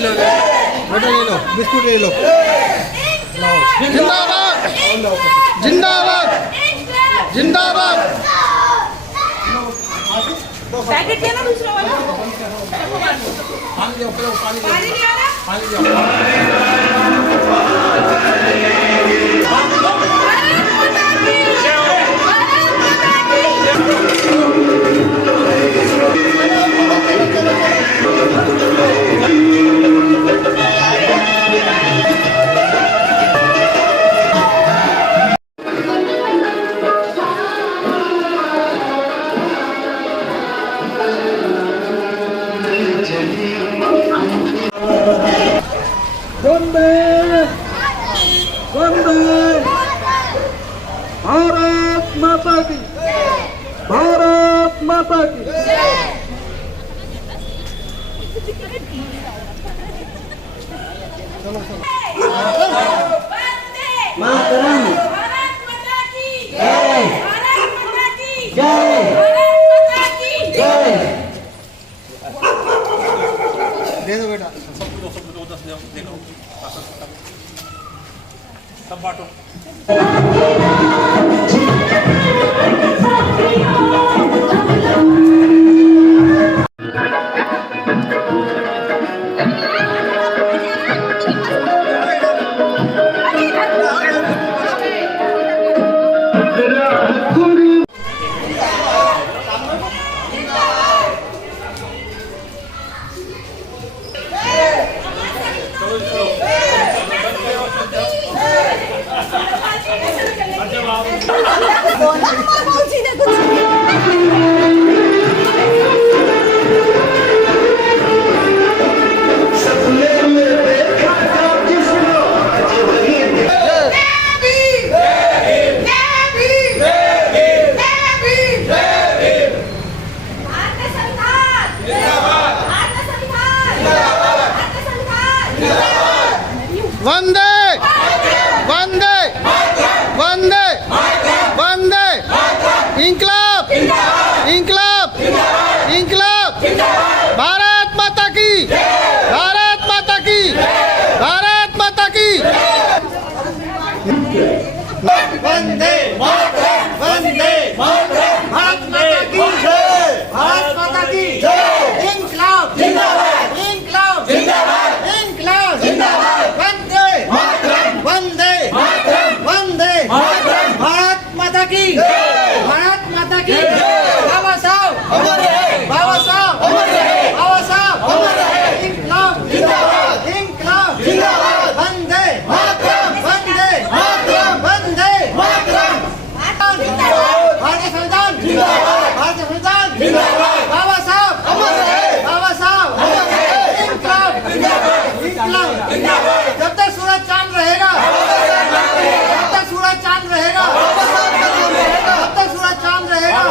लो बेटा, ले लो बिस्कुट ले लो। जिंदाबाद जिंदाबाद जिंदाबाद। पैकेट देना दूसरा वाला। पानी नहीं आ रहा। वंदे वंदे भारत माता की, भारत माता की। मातरम। भारत माता की जय। भारत माता की जय। भारत माता की जय। दे दो बेटा, सब बांटो। वंदे वंदे वंदे वंदे। इंकलाब इंकलाब इंकलाब। भारत माता की, भारत माता की, भारत माता की। वंदे वंदे भारत माता की जय, भारत माता की जय। इंकलाब जिंदाबाद, इंकलाब जिंदाबाद, इंकलाब जिंदाबाद। वंदे वंदे वंदे भारत माता की, भारत माता की। बाबा साहब अमर रहे, बाबा साहब अमर रहे, बाबा साहब अमर रहे। इंकलाब जिंदाबाद, इंकलाब जिंदाबाद। वंदे वंदे वंदे भारतीय संविधान जिंदाबाद, भारतीय संविधान जिंदाबाद। बाबा साहब अमर रहे, बाबा साहब अमर रहे। इंकलाब जिंदाबाद, इंकलाब जिंदाबाद। जब तक सूरज चांद रहेगा, जब तक सूरज चांद रहेगा, जब तक सूरज चांद रहेगा,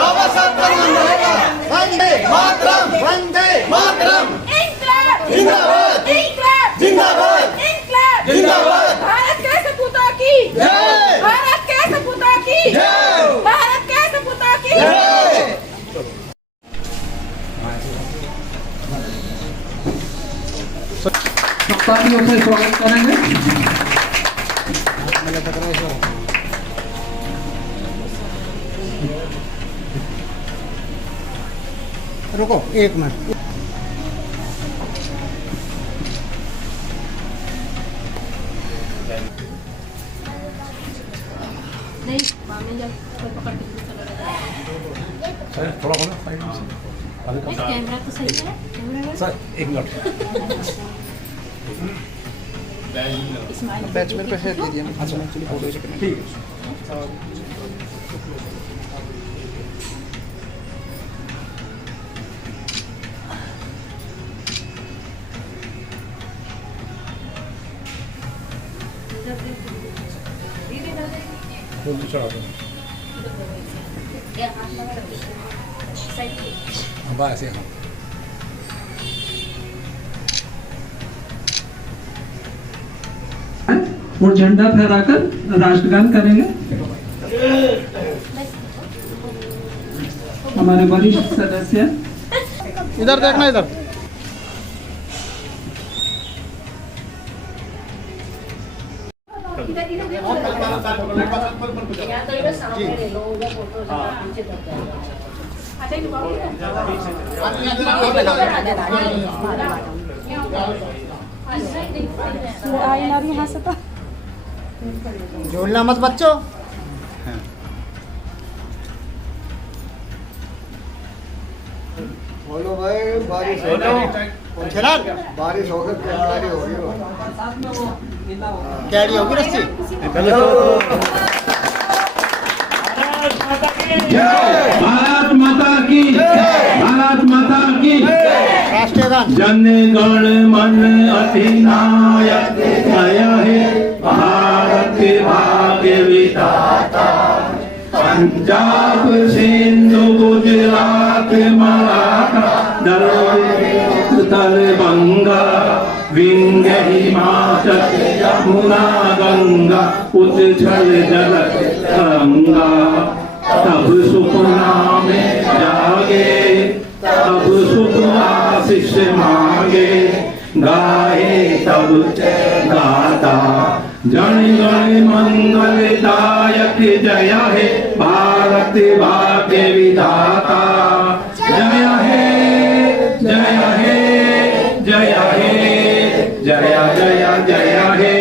वंदे मातरम, वंदे मातरम। इंकलाब जिंदाबाद, इंकलाब जिंदाबाद, इंकलाब जिंदाबाद। भारत के सपूतों की जय, भारत के सपूतों की जय, भारत के सपूतों की जय। तालियों से स्वागत करेंगे। रुको एक मिनट। नहीं मामी जब कोई पकड़ के चला सर थोड़ा बोलो साइड में। कैमरा तो सही है, कैमरा सर एक मिनट। बैच मेरे पे दे दिया। अच्छा एक्चुअली फोटो से ठीक है। चढ़ा दो। बस यहाँ और झंडा फहराकर राष्ट्रगान करेंगे। हमारे वरिष्ठ सदस्य इधर देखना, इधर या तो इधर सामने ले लो, उधर फोटो से पीछे कर दो। अच्छा ये झूलना मत बच्चों। बोलो भाई, बारिश हो गई, खिलाड़ बारिश हो गई, तैयारी हो गई। कैडी होगी रस्सी। भारत माता की, भारत माता की। राष्ट्रीय गान। जन गण मन अधिनायक जय हे भारत भाग्य विधाता। पंजाब सिंधु गुजरात मराठा दरभंगा विंध्य हिमाचल यमुना गंगा उच्छल जलत गंगा। तब सुपना में जागे, तब सुख आशीष मांगे, गाए तब गाता। जन गण मंगलदायक जय हे भारत भाग्य विधाता। जय हे जय हे जय हे जय जय जय हे।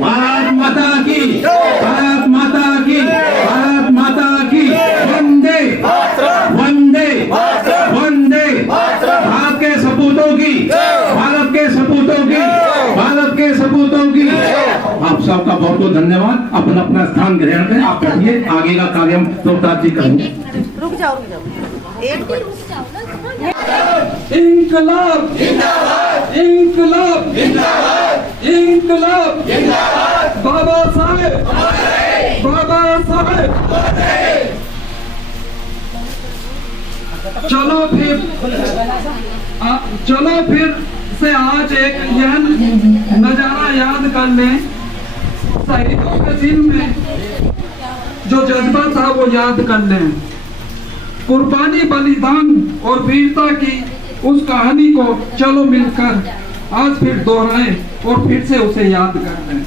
भारत माता की, भारत माता की, भारत माता की। वंदे वंदे वंदे। भारत के सपूतों की, भारत के सपूतों की, भारत के सपूतों की। आप सबका बहुत बहुत धन्यवाद। अपना अपना स्थान ग्रहण करें। आप बैठिए, आगे का कार्य हम प्रभुताज जी करेंगे। रुक जाओ एक इंकलाब इंकलाब इंकलाब। बाबा साहेब, बाबा साहेब। चलो फिर से आज एक यह नजारा याद कर लें। शहीदों के दिल में जो जज्बा था वो याद कर लें। कुर्बानी, बलिदान और वीरता की उस कहानी को चलो मिलकर आज फिर दोहराएं और फिर से उसे याद कर लें।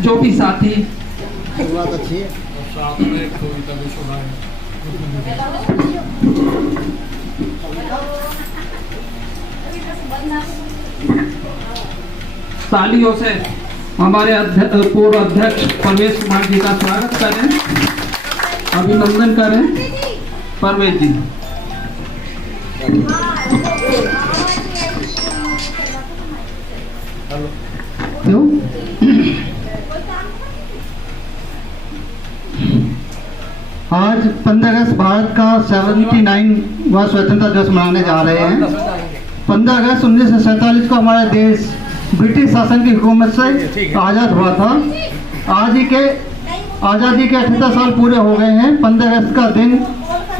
जो भी साथी बात अच्छी है। तालियों से हमारे पूर्व अध्यक्ष परवेश कुमार जी का स्वागत करें, अभिनंदन करें। परवेश जी। क्यों? आज 15 अगस्त भारत का 79वां स्वतंत्रता दिवस मनाने जा रहे हैं। 15 अगस्त 1947 को हमारा देश ब्रिटिश शासन की हुकूमत से आज़ाद हुआ था। आज़ादी के 78 साल पूरे हो गए हैं। 15 अगस्त का दिन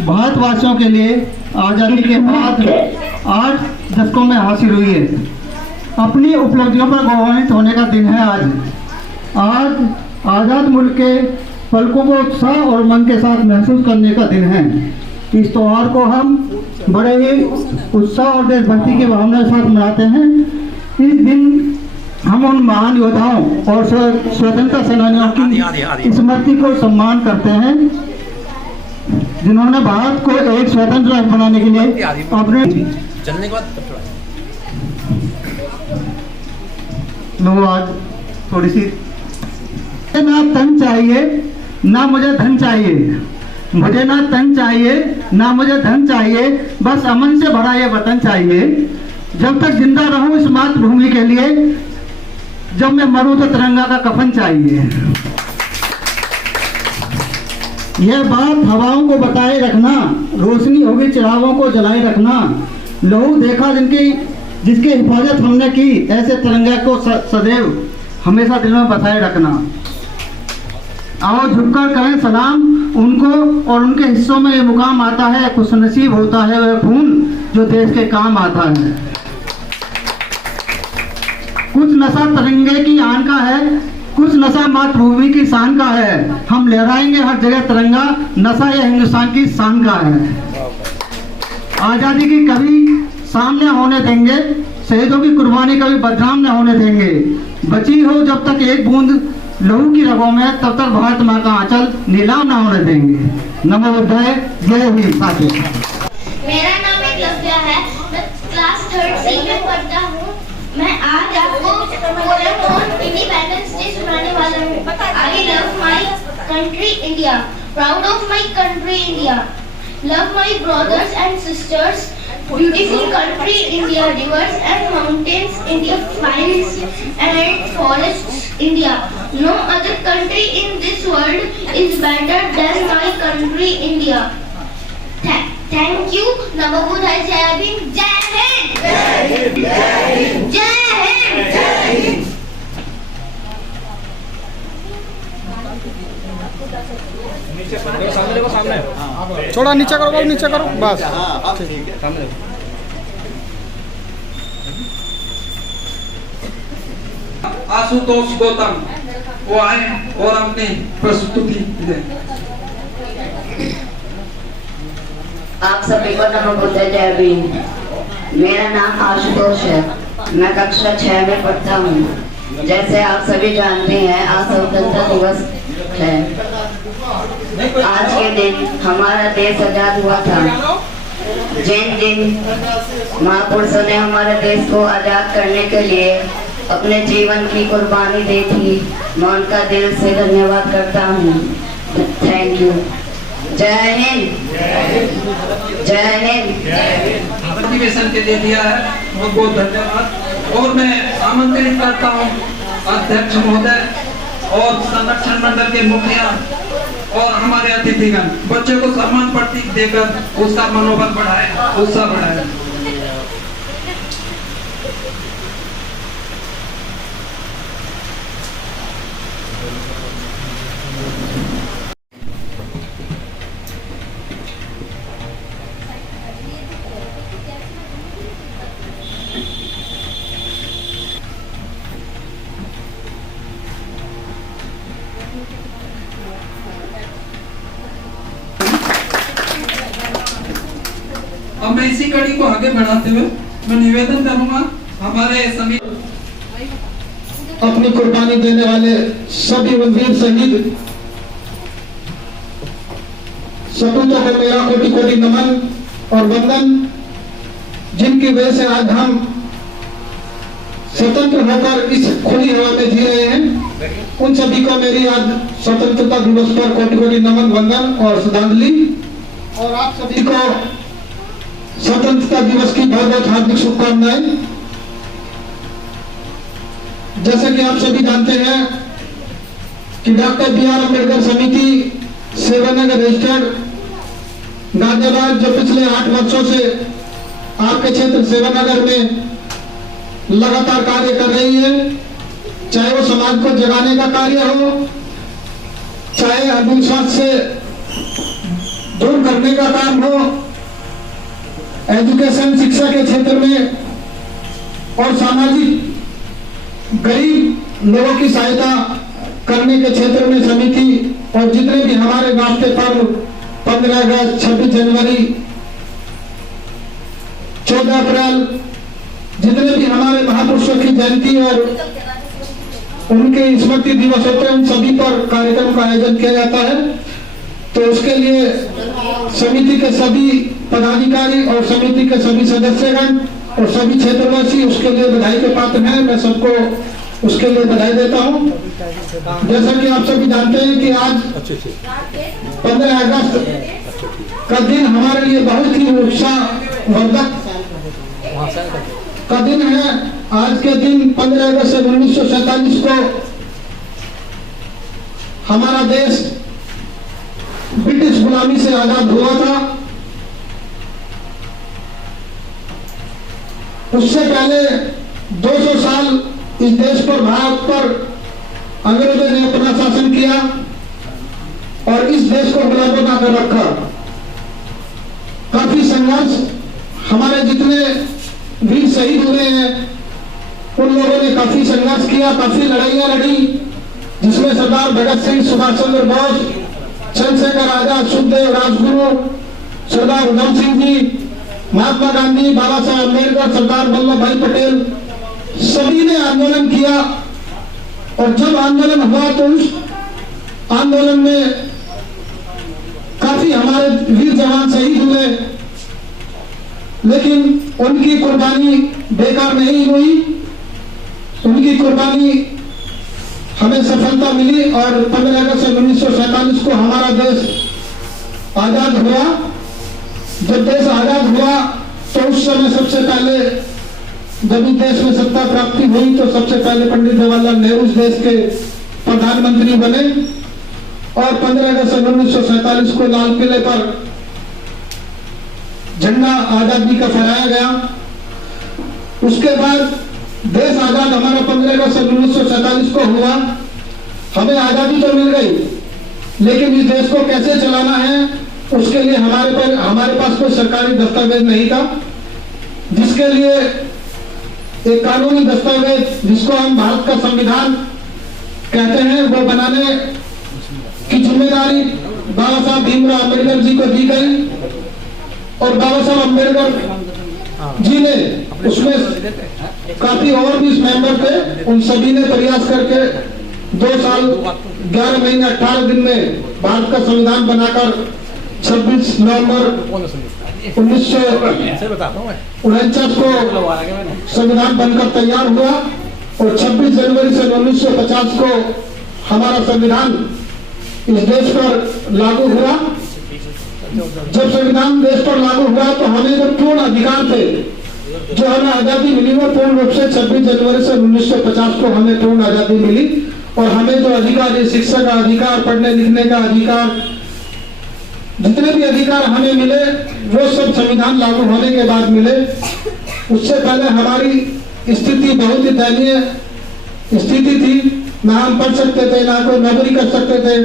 भारतवासियों के लिए आज़ादी के बाद 8 दशकों में हासिल हुई है। अपनी उपलब्धियों पर गौरवान्वित होने का दिन है आज आज़ाद मुल्क के पलकों को उत्साह और मन के साथ महसूस करने का दिन है। इस त्यौहार को हम बड़े ही उत्साह और देशभक्ति की भावना के साथ मनाते हैं। इस दिन हम उन महान योद्धाओं और स्वतंत्रता सेनानियों की स्मृति को सम्मान करते हैं जिन्होंने भारत को एक स्वतंत्र राष्ट्र बनाने के लिए अपने चलने के बाद लोग आज थोड़ी सी ना तन चाहिए ना मुझे धन चाहिए, मुझे ना तन चाहिए ना मुझे धन चाहिए, बस अमन से भरा ये वतन चाहिए। जब तक जिंदा रहूं इस मातृभूमि के लिए, जब मैं मरूं तो तिरंगा का कफन चाहिए। यह बात हवाओं को बताए रखना, रोशनी होगी चिरागों को जलाए रखना। लहू देखा जिसकी हिफाजत हमने की, ऐसे तिरंगा को सदैव हमेशा दिल में बसाए रखना। आओ झुककर करें सलाम उनको, और उनके हिस्सों में ये मुकाम आता है। खुशनसीब होता है वह खून जो देश के काम आता है। कुछ नशा तिरंगे की आन का है, कुछ नशा मातृभूमि की शान का है। हम लहराएंगे हर जगह तिरंगा, नशा यह हिंदुस्तान की शान का है। आज़ादी की कभी सामने होने देंगे, शहीदों की कुर्बानी कभी बदनाम न होने देंगे। बची हो जब तक एक बूंद लहू की रगों में तब तक भारत माँ का आंचल नीलाम न होने देंगे। नमो बुद्धाय, जय हिंद। साथियों, मेरा नाम एकलव्या है, मैं क्लास 3rd C में पढ़ता हूँ। मैं आज आपको पोएम ऑन इंडिपेंडेंस डे सुनाने वाला हूँ। I love my country India, proud of my country India, love my brothers and sisters, beautiful country India, rivers and mountains India, fields and forests India. No other country in this world is better than my country India. Thank you. नमो बुद्धाय, जय भीम, जय हिंद, जय हिंद, जय हिंद, जय हिंद। थोड़ा नीचे करो बाबू, नीचे करो बस। आशुतोष गौतम वो आए और अपनी प्रस्तुति दें। आप सभी को नमो बुद्धाय, जय भीम। मेरा नाम आशुतोष है, मैं कक्षा 6 में पढ़ता हूँ। जैसे आप सभी जानते हैं, आज स्वतंत्रता दिवस है। आज के दिन हमारा देश आजाद हुआ था। जिन महापुरुषों ने हमारे देश को आजाद करने के लिए अपने जीवन की कुर्बानी दी थी, मैं उनका दिल से धन्यवाद करता हूँ। Thank you. जय हिंद, जय हिंद। अधिवेशन के लिए दिया है, बहुत बहुत धन्यवाद। और मैं आमंत्रित करता हूँ अध्यक्ष महोदय और संरक्षण मंडल के मुखिया और हमारे अतिथिगण बच्चे को सम्मान प्रतीक देकर उसका मनोबल बढ़ाए, उत्साह बढ़ाए। अब मैं इसी कड़ी को आगे बढ़ाते हुए मैं निवेदन करूंगा हमारे सभी अपनी कुर्बानी देने वाले सभी वीर शहीद सपूतों को मेरा कोटि कोटि नमन और वंदन, जिनकी वजह से आज हम स्वतंत्र होकर इस खुली हवा में जी रहे हैं। उन सभी को मेरी आज स्वतंत्रता दिवस पर कोटि कोटि नमन, वंदन और श्रद्धांजलि। और आप सभी को स्वतंत्रता दिवस की बहुत बहुत हार्दिक शुभकामनाएं। जैसे कि आप सभी जानते हैं कि डॉक्टर बी.आर. अम्बेडकर समिति सेवानगर रजिस्टर्ड गाजियाबाद, जो पिछले 8 वर्षों से आपके क्षेत्र सेवानगर में लगातार कार्य कर रही है, चाहे वो समाज को जगाने का कार्य हो, चाहे अंधविश्वास से दूर करने का काम हो, एजुकेशन शिक्षा के क्षेत्र में और सामाजिक गरीब लोगों की सहायता करने के क्षेत्र में समिति और जितने भी हमारे राष्ट्रीय पर्व 15 अगस्त, 26 जनवरी, 14 अप्रैल, जितने भी हमारे महापुरुषों की जयंती और उनके स्मृति दिवस होते हैं, उन सभी पर कार्यक्रम का आयोजन किया जाता है। तो उसके लिए समिति के सभी पदाधिकारी और समिति के सभी सदस्यगण और सभी क्षेत्रवासी उसके लिए बधाई के पात्र हैं। मैं सबको उसके लिए बधाई देता हूं। जैसा कि आप सभी जानते हैं कि आज 15 अगस्त का दिन हमारे लिए बहुत ही उत्साहवर्धक का दिन है। आज के दिन 15 अगस्त 1947 को हमारा देश ब्रिटिश गुलामी से आजाद हुआ था। उससे पहले 200 साल इस देश पर, भारत पर अंग्रेजों ने अपना शासन किया और इस देश को गुलाम बनाकर रखा। काफी संघर्ष, हमारे जितने वीर शहीद हुए हैं उन लोगों ने काफी संघर्ष किया, काफी लड़ाइयां लड़ी, जिसमें सरदार भगत सिंह, सुभाष चंद्र बोस, चंद्रशेखर आजाद, सुखदेव, राजगुरु, सरदार उधम सिंह जी, महात्मा गांधी, बाबा साहब अम्बेडकर, सरदार वल्लभ भाई पटेल, सभी ने आंदोलन किया और जब आंदोलन हुआ तो उस आंदोलन में काफी हमारे वीर जवान शहीद हुए, लेकिन उनकी कुर्बानी बेकार नहीं हुई। उनकी कुर्बानी हमें सफलता मिली और 15 अगस्त 1947 को हमारा देश आजाद हुआ। जब देश आजाद हुआ तो उस समय सबसे पहले जब इस देश में सत्ता प्राप्ति हुई तो सबसे पहले पंडित जवाहरलाल नेहरू इस देश के प्रधानमंत्री बने और 15 अगस्त 1947 को लाल किले पर झंडा आजादी का फहराया गया। उसके बाद देश आजाद हमारा 15 अगस्त 1947 को हुआ। हमें आजादी तो मिल गई, लेकिन इस देश को कैसे चलाना है उसके लिए हमारे पास कोई सरकारी दस्तावेज नहीं था, जिसके लिए एक कानूनी दस्तावेज जिसको हम भारत का संविधान कहते हैं वो बनाने की जिम्मेदारी बाबा साहब भीमराव अम्बेडकर जी को दी गई और बाबा साहब अम्बेडकर जी ने उसमें काफी और भी मेंबर थे, उन सभी ने प्रयास करके 2 साल 11 महीने 18 दिन में भारत का संविधान बनाकर 26 नवंबर 1949 को संविधान बनकर तैयार हुआ और 26 जनवरी से 1950 को हमारा संविधान इस देश पर लागू हुआ। जब संविधान देश पर लागू हुआ तो हमें जो पूर्ण अधिकार थे, जो हमें आजादी मिली वो पूर्ण रूप से 26 जनवरी से 1950 को हमें पूर्ण आजादी मिली और हमें जो अधिकार है, शिक्षा का अधिकार, पढ़ने लिखने का अधिकार, जितने भी अधिकार हमें मिले वो सब संविधान लागू होने के बाद मिले। उससे पहले हमारी स्थिति बहुत ही दयनीय स्थिति थी, ना हम पढ़ सकते थे, ना कोई नौकरी कर सकते थे।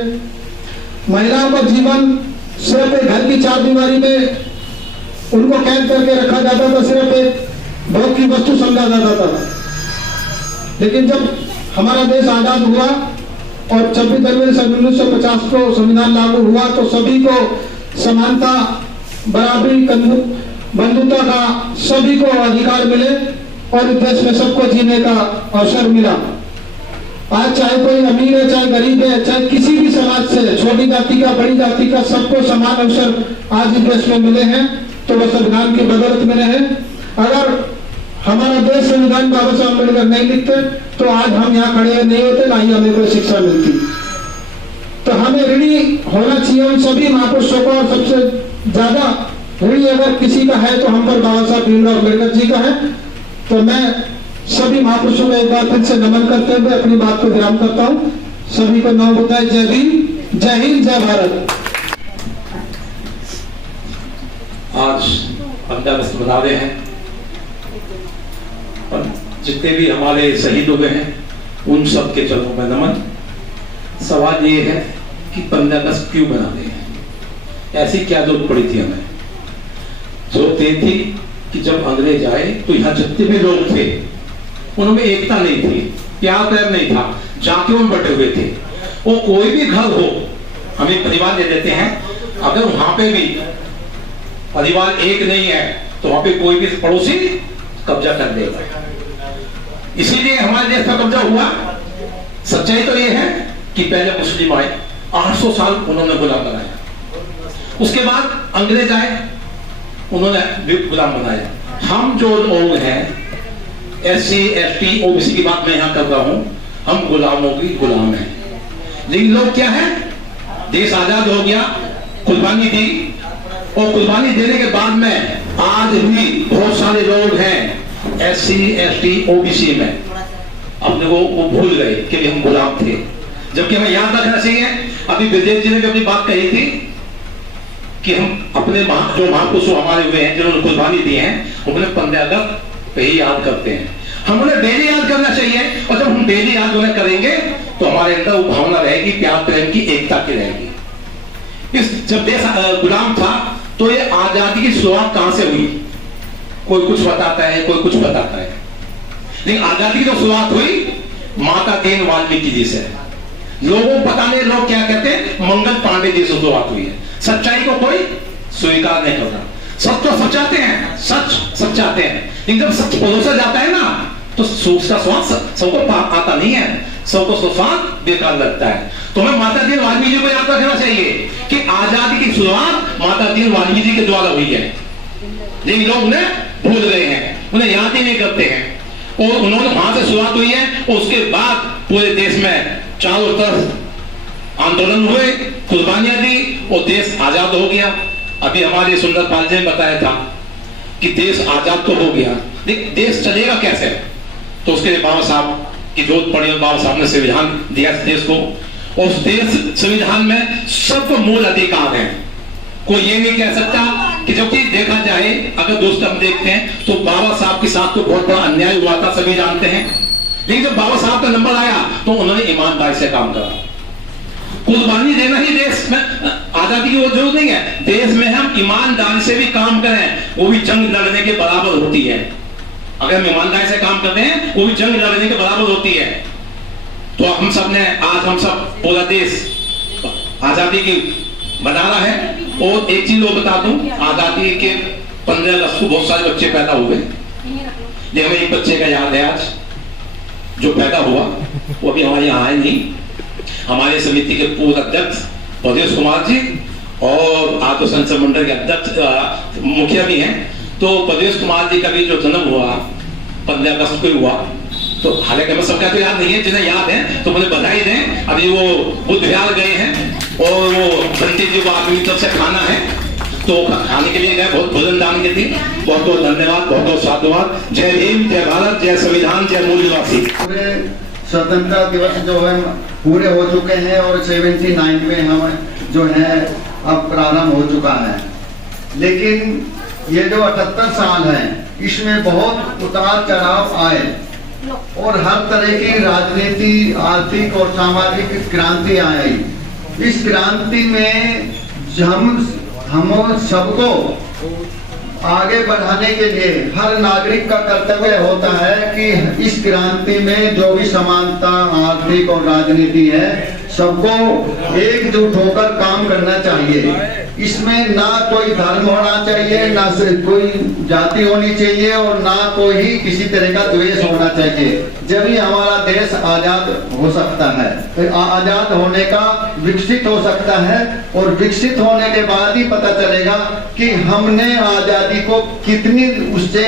महिलाओं का जीवन सिर्फ एक घर की चारदीवारी में उनको कैद करके रखा जाता था, सिर्फ एक भोग की वस्तु समझा जाता था। लेकिन जब हमारा देश आजाद हुआ और 26 जनवरी सन 1950 को संविधान लागू हुआ तो सभी को समानता, बराबरी, बंधुता का सभी को अधिकार मिले और इस देश में सबको जीने का अवसर मिला। आज चाहे कोई अमीर है, चाहे गरीब है, चाहे किसी भी समाज से, छोटी जाति का, बड़ी जाति का, सबको समान अवसर आज इस देश में मिले हैं, तो वह संविधान की बदौलत मिले हैं। अगर हमारा देश संविधान बाबा साहब अम्बेडकर नहीं लिखते तो आज हम यहाँ खड़े नहीं होते, ना ही हमें कोई शिक्षा मिलती। तो हमें ऋणी होना चाहिए उन सभी महापुरुषों को, और सबसे ज्यादा ऋणी अगर किसी का है तो हम पर बाबा साहब भीमराव अम्बेडकर जी का है। तो मैं सभी महापुरुषों को एक बार फिर से नमन करते हुए अपनी बात को विराम करता हूँ। सभी को नमो बुद्धाय। जय भीम, जय हिंद, जय भारत। आज 15 अगस्त मना रहे हैं और जितने भी हमारे शहीद हुए हैं उन सब के चरणों में नमन। सवाल ये है कि 15 अगस्त क्यों मना रहे हैं? ऐसी क्या जरूरत पड़ी थी हमें? जरूरत ये थी कि जब अंग्रेज आए तो यहाँ जितने भी लोग थे उनमें एकता नहीं थी, प्यार प्रेम नहीं था, जातियों में बटे हुए थे। वो कोई भी घर हो, हमें परिवार दे देते हैं, अगर वहां पे भी परिवार एक नहीं है तो वहां पे कोई भी पड़ोसी कब्जा कर देगा। इसीलिए हमारे देश पर कब्जा हुआ। सच्चाई तो ये है कि पहले मुस्लिम आए, 800 साल उन्होंने गुलाम बनाया, उसके बाद अंग्रेज आए, उन्होंने गुलाम बनाया। हम जो लोग हैं SC, ST, OBC की बात मैं यहाँ कर रहा हूँ, हम गुलामों की गुलाम हैं। लेकिन लोग क्या है, देश आजाद हो गया, कुर्बानी दी, और कुर्बानी देने के बाद में आज भी बहुत सारे लोग हैं SC, ST, OBC में अपने वो भूल गए कि हम गुलाम थे। जबकि हमें याद रखना चाहिए, अभी विजय जी ने भी अपनी बात कही थी कि हम अपने जो महापुरुष हमारे हुए हैं, जिन्होंने कुर्बानी दी है, उन्हें 15 अगस्त पे ही याद करते हैं। हम उन्हें डेली याद करना चाहिए, और जब हम डेली याद उन्हें करेंगे तो हमारे अंदर वो भावना रहेगी, प्यार प्रेम की, एकता की रहेगी। इस जब देश गुलाम था तो ये आजादी की शुरुआत कहां से हुई? कोई कुछ बताता है, कोई कुछ बताता है, लेकिन आजादी की जो शुरुआत हुई माता दीन वाल्मीकि जी से। लोगों को पता नहीं, लोग क्या कहते हैं, मंगल पांडे जी से शुरुआत हुई है। सच्चाई को कोई स्वीकार नहीं करता। सच तो सच चाहते हैं, सच सच चाहते हैं, लेकिन जब सच परोसा जाता है ना तो उसका स्वाद सबको आता नहीं है, सबको स्वाद बेकार लगता है। तो हमें माता दीन वाल्मीकि जी को याद रखना चाहिए कि आजादी की शुरुआत माता दीन वाल्मीकि जी के द्वारा हुई है, लेकिन लोग उन्हें भूल गए हैं, उन्हें याद ही नहीं करते हैं। और उन्होंने वहां से शुरुआत हुई है, और उसके बाद पूरे देश में चारों तरफ आंदोलन हुए, कुर्बानियां दी और देश आजाद हो गया। अभी हमारे सुंदरपाल जी ने बताया था कि देश आजाद तो हो गया, लेकिन देश चलेगा कैसे? तो उसके लिए बाबा साहब की जरूरत पड़ी और बाबा साहब ने संविधान दिया देश को, और उस देश संविधान में सबको मूल अधिकार है। कोई ये नहीं कह सकता कि जो कि देखा जाए, अगर दोस्त हम देखते हैं तो बाबा साहब के साथ तो बहुत बड़ा अन्याय हुआ था, सभी जानते हैं, लेकिन जब बाबा साहब का नंबर आया तो उन्होंने ईमानदारी से काम करा। कुर्बानी देना ही देश में आजादी की वो जरूरत नहीं है, देश में हम ईमानदारी से भी काम करें, वो भी जंग लड़ने के बराबर होती है। अगर हम ईमानदारी से काम करते हैं वो भी जंग लड़ने के बराबर होती है। तो हम सब ने, आज हम सब पूरा देश आजादी की बना रहा है। और एक चीज और बता दूं, आजादी के 15 अगस्त को बहुत सारे बच्चे पैदा हुए, लेकिन हमें एक बच्चे का याद है आज जो पैदा हुआ, वो अभी हमारे यहाँ आए नहीं। हमारे समिति के पूर्व अध्यक्ष प्रदेश कुमार जी और आज तो संसद मंडल के अध्यक्ष मुखिया भी हैं। तो प्रदेश कुमार जी का भी जो जन्म हुआ 15 अगस्त को हुआ, तो हालांकि हमें सबका तो याद नहीं है, जिन्हें याद है तो मुझे बधाई दें। अभी वो बुद्ध विहार गए हैं और वो घंटी जी को आदमी तरफ से खाना है, तो खाने के लिए गए, बहुत भोजन दान के लिए बहुत बहुत धन्यवाद, बहुत बहुत साधुवाद। जय भीम, जय भारत, जय संविधान, जय मूल निवासी। पूरे स्वतंत्रता दिवस जो है पूरे हो चुके हैं और 79 में हम जो है अब प्रारंभ हो चुका है, लेकिन ये जो 78 साल है इसमें बहुत उतार चढ़ाव आए और हर तरह की राजनीति, आर्थिक और सामाजिक क्रांति आई। इस क्रांति में हम सबको आगे बढ़ाने के लिए हर नागरिक का कर्तव्य होता है कि इस क्रांति में जो भी समानता, आर्थिक और राजनीति है, सबको एकजुट होकर काम करना चाहिए। इसमें ना कोई धर्म होना चाहिए, ना कोई जाति होनी चाहिए और ना कोई किसी तरह का द्वेष होना चाहिए। जब ही हमारा देश आजाद हो सकता है, आजाद होने का विकसित हो सकता है, और विकसित होने के बाद ही पता चलेगा कि हमने आजादी को कितनी उससे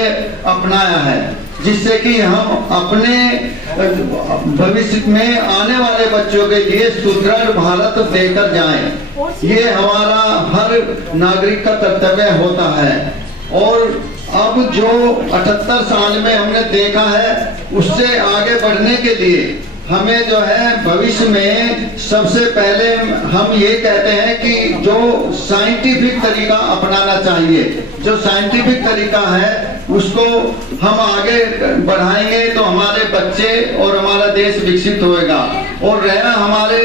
अपनाया है, जिससे कि हम अपने भविष्य में आने वाले बच्चों के लिए सुदृढ़ भारत देकर जाएं। ये हमारा हर नागरिक का कर्तव्य होता है। और अब जो 78 साल में हमने देखा है, उससे आगे बढ़ने के लिए हमें जो है भविष्य में सबसे पहले हम ये कहते हैं कि जो साइंटिफिक तरीका अपनाना चाहिए। जो साइंटिफिक तरीका है उसको हम आगे बढ़ाएंगे तो हमारे बच्चे और हमारा देश विकसित होएगा। और रहा हमारे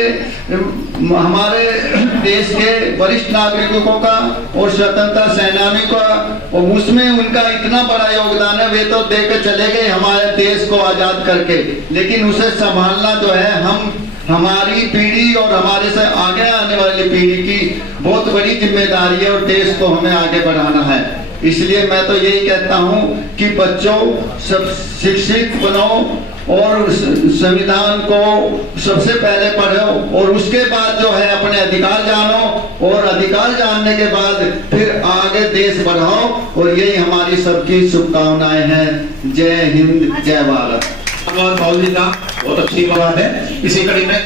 देश के वरिष्ठ नागरिकों का और स्वतंत्रता सेनानी का, और उसमें उनका इतना बड़ा योगदान है, वे तो देकर चले गए हमारे देश को आजाद करके, लेकिन उसे संभालना जो है हमारी पीढ़ी और हमारे से आगे आने वाली पीढ़ी की बहुत बड़ी जिम्मेदारी है और देश को हमें आगे बढ़ाना है। इसलिए मैं तो यही कहता हूँ कि बच्चों सब शिक्षित बनो और संविधान को सबसे पहले पढ़ो और उसके बाद जो है अपने अधिकार जानो और अधिकार जानने के बाद फिर आगे देश बढ़ाओ। और यही हमारी सबकी शुभकामनाएं हैं। जय हिंद, जय भारत। जी का बहुत अच्छी बात है। इसी कड़ी में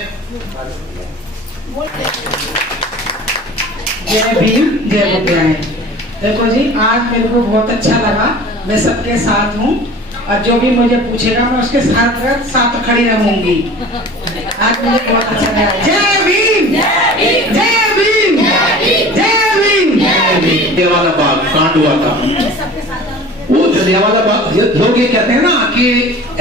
जय भीम, जय बुद्धियाय। देखो जी, आज मेरे को बहुत अच्छा लगा, मैं सबके साथ हूँ और जो भी मुझे पूछेगा मैं उसके साथ खड़ी रहूंगी। आज मुझे बहुत अच्छा लगा। जय भीम, जय भीम, जय भीम। जलियांवाला बाग कांड हुआ था, वो जलियांवाला बाग, लोग ये कहते हैं ना कि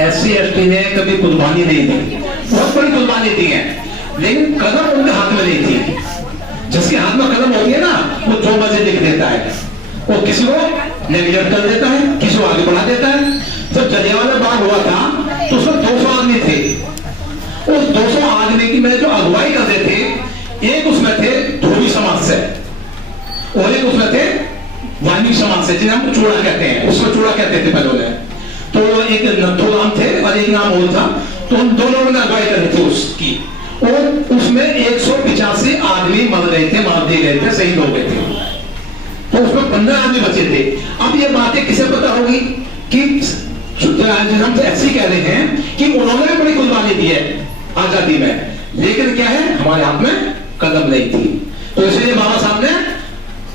SC/ST ने कभी कुर्बानी नहीं दी, बहुत बड़ी कुर्बानी दी है, लेकिन कदम उनके हाथ में नहीं थी। जिसके हाथ में कदम होती है ना, वो जो मर्जी लिख देता है, वो किसी को नेगलेक्ट कर देता है, किसी को आगे बढ़ा देता है। जब जलियांवाला बाग हुआ था तो उसमें 200 आदमी थे। उस 200 आदमी की में जो अगुवाई करते थे, एक उसमें थे धोबी समाज से और एक उसमें थे वाल्मीकि समाज से, जिन्हें हम चूड़ा कहते हैं, उसको चूड़ा कहते थे पहले। तो एक नथुराम थे और एक नाम और था, तो उन दोनों ने अगुवाई करनी थी उसकी, और उसमें 185 आदमी मर गए थे, मार दिए गए थे, शहीद हो गए थे, तो उसमें 15 आदमी बचे थे। अब ये बातें किसे पता होगी कि हम ऐसे कह रहे हैं कि उन्होंने भी बड़ी कुर्बानी दी है आजादी में, लेकिन क्या है, हमारे हाथ में कलम नहीं थी। तो इसलिए बाबा साहब ने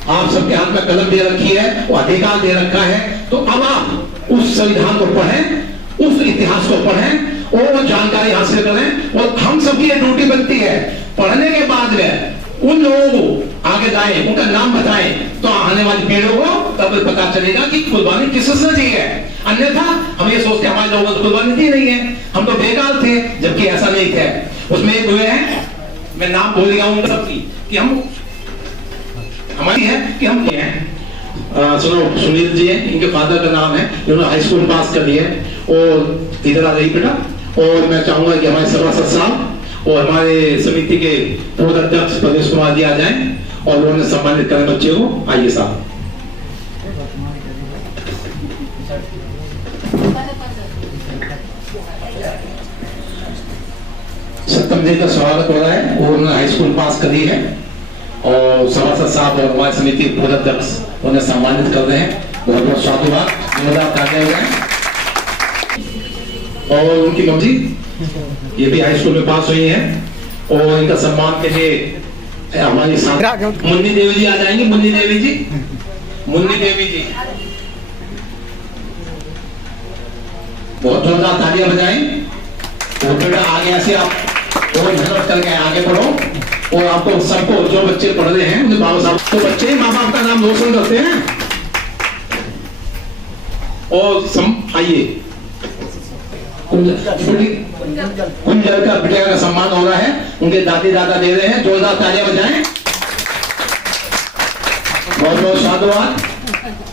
आप सबके हाथ में कलम दे रखी है, वो अधिकार दे रखा है, तो अब आप उस संविधान को पढ़ें, उस इतिहास को पढ़ें और जानकारी हासिल करें। और हम सबकी ये ड्यूटी बनती है, पढ़ने के बाद में उन लोगों को आगे जाएं, उनका नाम बताएं, तो आने वाली पीढ़ियों को तब पता चलेगा कि कुर्बानी किसने दी है। अन्यथा हम ये सोचते हमारे लोगों को कुर्बानी दी नहीं है, हम तो बेकार थे, जबकि ऐसा नहीं था। उसमें एक हुए हैं, मैं नाम भूल गया हूं सबकी, कि हम हमारी है कि हम क्या हैं। सुनो, सुनील जी हैं, इनके फादर का नाम है, जिन्होंने हाई स्कूल पास कर लिया है, और इधर आ रही बेटा। और मैं चाहूंगा कि हमारे सभासद साहब और हमारे समिति के पूर्व अध्यक्ष प्रदेश कुमार जी आ जाएं और उन्होंने सम्मानित करें बच्चे को। आइए साहब। सत्यम जी का स्वागत हो रहा है, और उन्होंने हाई स्कूल पास करी है, और सभासद साहब और हमारी समिति के पूर्व अध्यक्ष उन्हें सम्मानित कर रहे हैं। बहुत बहुत साधुवाद, धन्यवाद तालियां हो गए। और उनकी मम्मी ये भी हाई स्कूल में पास हुई हैं, और इनका सम्मान के लिए हमारी मुन्नी देवी जी आ जाएंगी। मुन्नी देवी जी, मुन्नी देवी जी, बहुत जोरदार तालियां बजाएं। और बेटा आगे ऐसे आप और मेहनत करके आगे बढ़ो, और आपको सबको जो बच्चे पढ़ रहे हैं उन्हें बाबा साहब, तो बच्चे माँ बाप का नाम रोशन करते हैं। और आइए, कुंजल का बिटिया का सम्मान हो रहा है, उनके दादी दादा दे रहे हैं, जोरदार तालियां बजाएं। बहुत बहुत साधुवाद।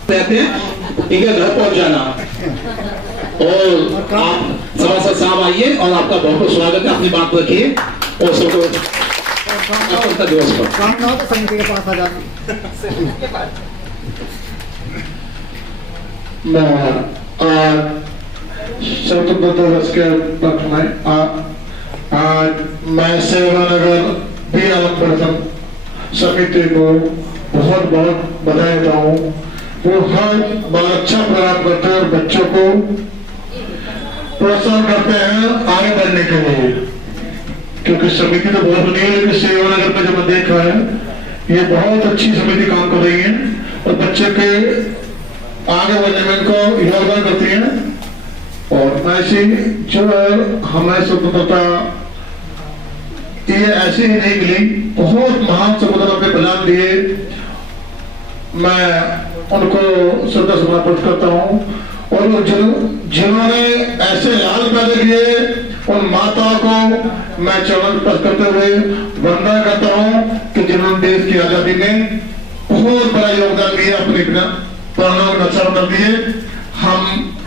कहते हैं इनके घर पहुंच जाना, और आप सभासद साहब आइए, और आपका बहुत बहुत स्वागत है। अपनी बात रखिए और सबको दिवस पर समिति के पास आ जाना। स्वतंत्रता दिवस के पक्ष में आज मैं सेवानगर बी प्रथम समिति को बहुत बहुत बधाई देता हूँ। वो हर बार अच्छा प्रयास करते हैं और बच्चों को प्रोत्साहन करते हैं आगे बढ़ने के लिए, क्योंकि समिति तो बहुत बनी है, लेकिन सेवानगर में जब देखा है ये बहुत अच्छी समिति काम कर रही है, और बच्चे के आगे बढ़ने में इनको योगदान करती है। और ऐसी जो है हमें स्वतंत्रता ये ऐसे ही नहीं मिली, बहुत महान स्वतंत्रता के बलिदान दिए। मैं उनको श्रद्धा समर्पित करता हूँ, और जिन्होंने ऐसे लाल पैदा किए उन माता को मैं चरण स्पर्श करते हुए वंदना करता हूँ कि जिन्होंने देश की आजादी में बहुत बड़ा योगदान दिया, अपने प्राणों को न्यौछावर कर दिए।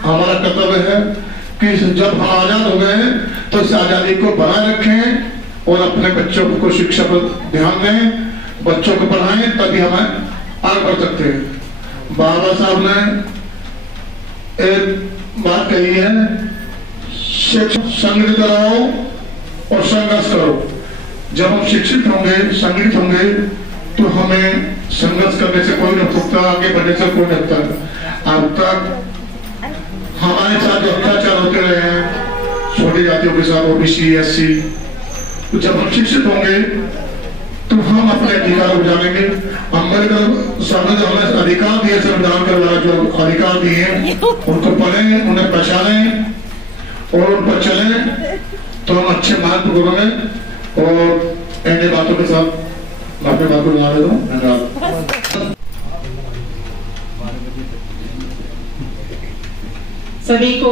हमारा कर्तव्य है कि जब हम आजाद हो गए तो इस आजादी को बनाए रखें और अपने बच्चों को शिक्षा पर ध्यान दें, बच्चों को पढ़ाएं, तभी हमें आगे बढ़ सकते हैं। बाबा साहब ने एक बात कही है, संगठित रहो और संघर्ष करो। जब हम शिक्षित होंगे, संगठित होंगे, तो हमें संघर्ष करने से कोई नहीं सकता, आगे बढ़ने से कोई नहीं सकता। अब तक हमारे साथ जो अत्याचार होते रहे हैं छोटी जातियों के साथ, ओबीसी, एससी, तो जब हम शिक्षित होंगे तो हम अपने अधिकार को जानेंगे। अम्बेडकर साहब ने हमें अधिकार दिए, संविधान के द्वारा जो अधिकार दिए उनको पढ़ें, उन्हें पहचानें और उन पर चलें, तो हम अच्छे मार्ग पर गुजरेंगे। और इन बातों के साथ मैं अपनी बात को बना देता हूँ। धन्यवाद। सभी को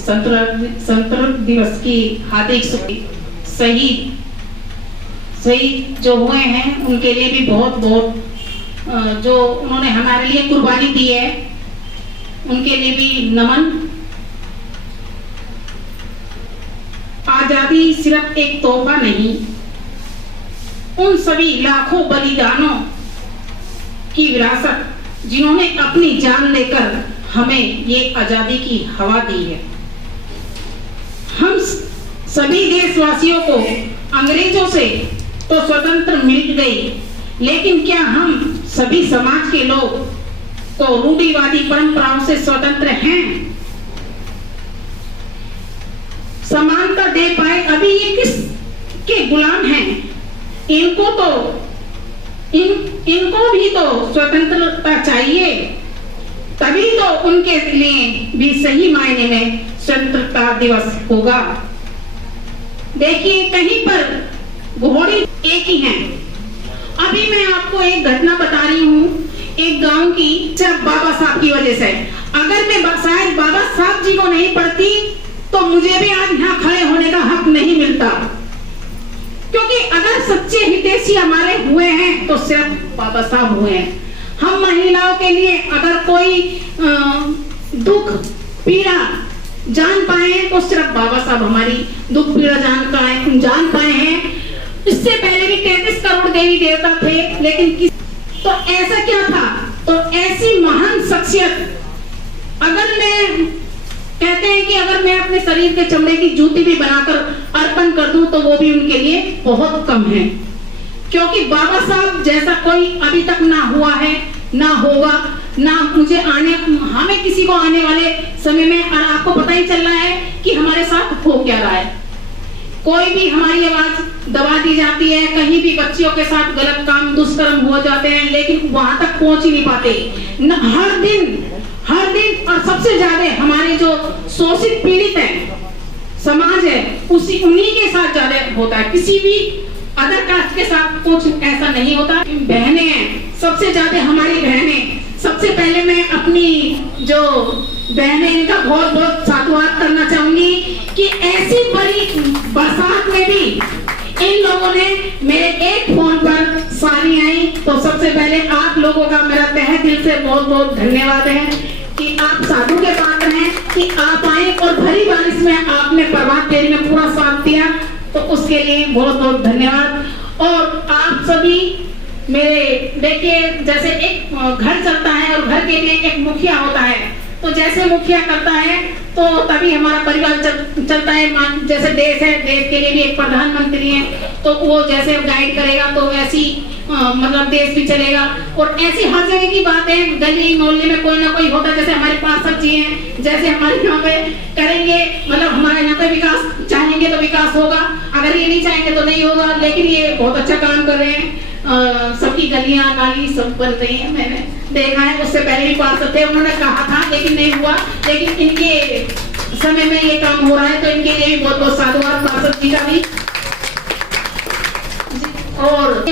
स्वतंत्रता दिवस की हार्दिक शुभकामनाएं। शहीद जो हुए हैं उनके लिए भी बहुत बहुत, जो उन्होंने हमारे लिए कुर्बानी दी है उनके लिए भी नमन। आजादी सिर्फ एक तोहफा नहीं, उन सभी लाखों बलिदानों की विरासत जिन्होंने अपनी जान लेकर हमें ये आजादी की हवा दी है। हम सभी देशवासियों को अंग्रेजों से तो स्वतंत्र मिल गई, लेकिन क्या हम सभी समाज के लोग तो रूढ़िवादी परंपराओं से स्वतंत्र हैं? समानता दे पाए? अभी ये किस के गुलाम हैं? इनको भी तो स्वतंत्रता चाहिए, तभी तो उनके लिए भी सही मायने में स्वतंत्रता दिवस होगा। देखिए, कहीं पर घोड़े एक ही हैं। अभी मैं आपको एक घटना बता रही हूँ, एक गांव की, सिर्फ बाबा साहब की वजह से। अगर मैं शायद बाबा साहब जी को नहीं पढ़ती तो मुझे भी आज यहाँ खड़े होने का हक नहीं मिलता, क्योंकि अगर सच्चे हितैषी हमारे हुए हैं तो सिर्फ बाबा साहब हुए हैं। हम महिलाओं के लिए अगर कोई दुख पीड़ा जान पाए हैं तो सिर्फ बाबा साहब हमारी दुख पीड़ा जान पाए हैं। इससे पहले भी 33 करोड़ देवी देवता थे, लेकिन तो ऐसा क्या था? तो ऐसी महान शख्सियत, अगर मैं कहते हैं कि अगर मैं अपने शरीर के चमड़े की जूती भी बनाकर अर्पण कर दूं तो वो भी उनके लिए बहुत कम है, क्योंकि बाबा साहब जैसा कोई अभी तक ना हुआ है, ना होगा, ना हमें किसी को आने वाले समय में। और आपको पता ही चल रहा है कि हमारे साथ हो क्या रहा है। कोई भी हमारी आवाज दबा दी जाती है, कहीं भी बच्चियों के साथ गलत काम दुष्कर्म हो जाते हैं, लेकिन वहां तक पहुंच ही नहीं पाते। हर दिन और सबसे ज्यादा हमारे जो शोषित पीड़ित है समाज है, उन्हीं के साथ ज्यादा होता है। किसी भी अदर कास्ट के साथ कुछ ऐसा नहीं होता। बहनें हैं, सबसे ज्यादा हमारी बहनें। सबसे पहले मैं अपनी जो बहनें, इनका बहुत बहुत साधुवाद करना चाहूंगी कि ऐसी बड़ी बरसात में भी इन लोगों ने मेरे एक फोन पर सारी आई। तो सबसे पहले आप लोगों का मेरा तहे दिल से बहुत बहुत धन्यवाद है कि आप साधु के पात्र हैं कि आप आए और भरी बारिश में आपने प्रभात फेरी में पूरा साथ दिया, तो उसके लिए बहुत बहुत धन्यवाद। और आप सभी मेरे, देखिए, जैसे एक घर चलता है और घर के लिए एक मुखिया होता है, तो जैसे मुखिया करता है तो तभी हमारा परिवार चलता है। जैसे देश है, देश के लिए भी एक प्रधानमंत्री है, तो वो जैसे गाइड करेगा तो वैसी मतलब देश भी चलेगा। और ऐसी हर जगह की बात है, गली मोहल्ले में कोई ना कोई होता है। जैसे हमारे पार्षद जी हैं, जैसे हमारे यहाँ पे करेंगे, मतलब हमारे यहाँ पे विकास चाहेंगे तो विकास होगा, अगर ये नहीं चाहेंगे तो नहीं होगा। लेकिन ये बहुत अच्छा काम कर रहे हैं, सबकी गलियां नाली सब बन रही है, मैंने देखा है। उससे पहले भी पार्षद थे, उन्होंने कहा था लेकिन नहीं हुआ, लेकिन इनके समय में ये काम हो रहा है, तो इनके लिए भी बहुत बहुत साधुवाद पार्षद जी का भी। और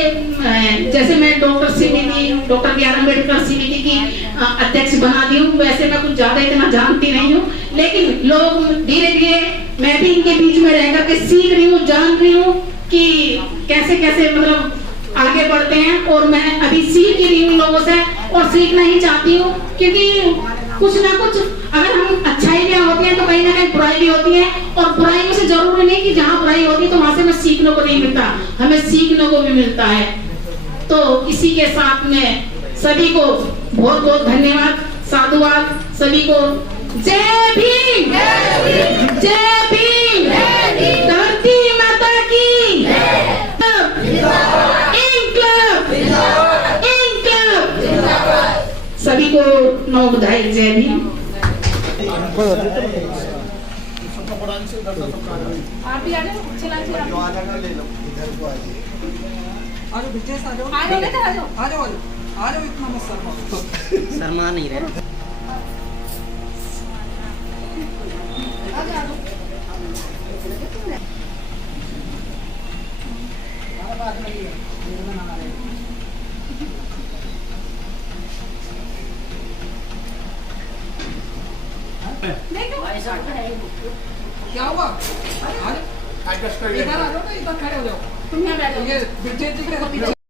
जैसे मैं डॉक्टर बी आर अम्बेडकर समिति की अध्यक्ष बना दी हूँ, वैसे मैं कुछ ज्यादा इतना जानती नहीं हूँ, लेकिन लोग धीरे धीरे मैं भी इनके बीच में रह करके सीख रही हूँ, जान रही हूँ कि कैसे कैसे मतलब आगे बढ़ते हैं। और मैं अभी सीख ही रही हूँ लोगों से, और सीखना ही चाहती हूँ, क्योंकि कुछ ना कुछ अगर हम अच्छाई में होती है तो कहीं ना कहीं बुराई भी होती है। और बुराई में से जरूरी नहीं कि जहाँ बुराई होती है तो वहां से हमें सीखने को नहीं मिलता, हमें सीखने को भी मिलता है। तो इसी के साथ में सभी को बहुत बहुत धन्यवाद, साधुवाद सभी को। जय भीम, जय भीम, धरती माता की, सभी को नौ बधाई, जय भीम। आप भी आ जाओ, चला आ जाओ, इतना मत शर्मा नहीं रहे। क्या हुआ? इधर आ जाओ ना, इधर खड़े हो जाओ। तुम यहाँ बैठो, ये ब्रिजेश जी के पीछे